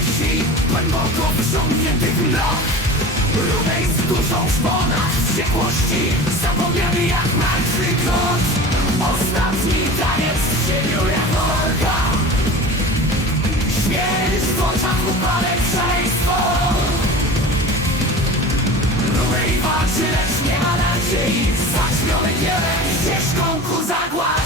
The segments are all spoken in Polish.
Małych wsi, głęboko wyciągniętych mrok Rudej z dużą w szponach wściekłości Zapomniany jak martwy kot Ostatni taniec w cieniu jak orka Śmierć w oczach upadek szaleństwo Rudej walczy, lecz nie ma nadziei. Zaćmiony kierem ścieżką ku zagładzie.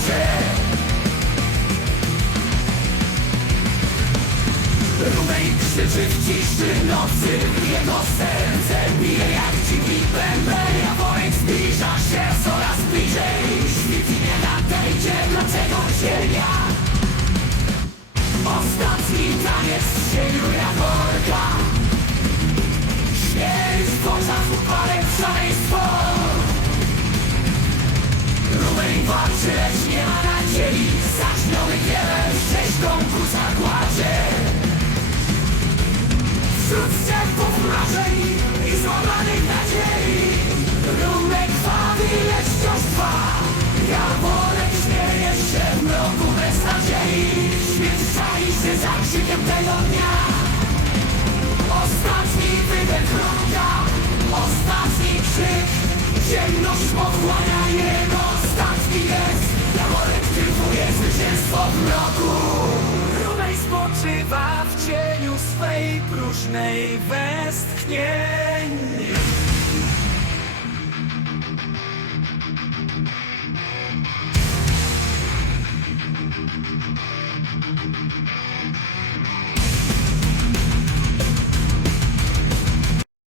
Rumej krzyczy w ciszy nocy Jego serce bije jak dziki bęben A worek zbliża się coraz bliżej Świt nie nadejdzie, dlaczego cienia Ostatni taniec w cieniu jak orka Śmierć w oczach upadek szaleństwo Rumej walczy, lecz nie ma nadziei tego dnia Ostatni wydech wroga Ostatni krzyk. Ciemność pochłania jego ostatni gest. Jaworek triumfuje zwycięstwo mroku. Rumej spoczywa w cieniu swej próżnej westchnie